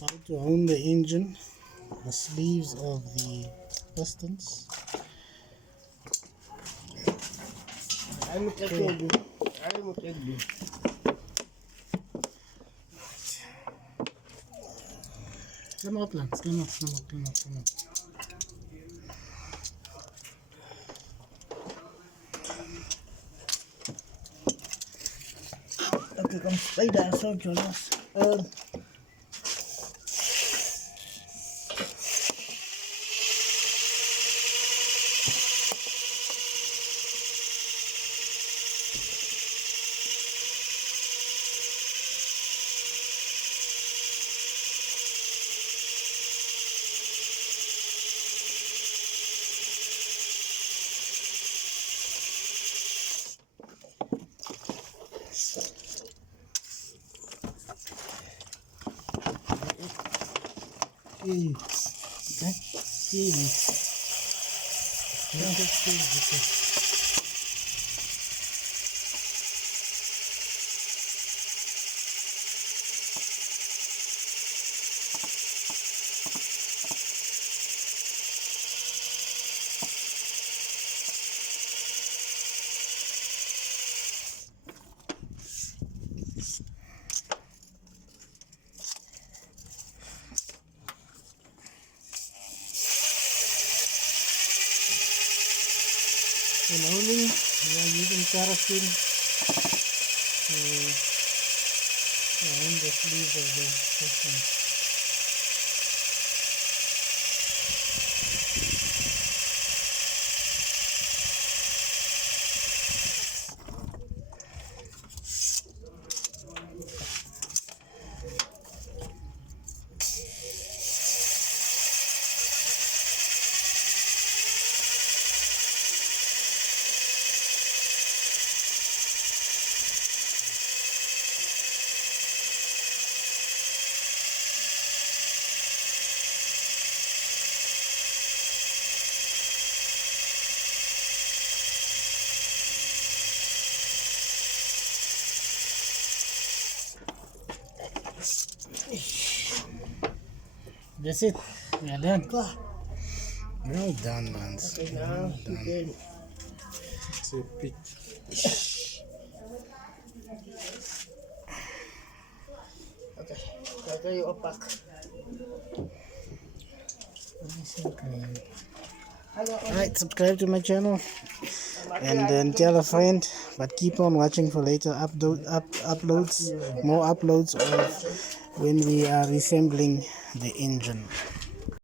How to own the engine, the sleeves of the pistons. Slim up, man. Slim up. Okay, kom spider so Jonas. In holding, we are using paraffin to own the sleeves of the piston. That's it. We are done. Well done, man. Okay, now you can. It's a pick. Okay, kaya yung opak. Alright, subscribe to my channel and then tell a friend, but keep on watching for later uploads, more uploads of when we are resembling the engine.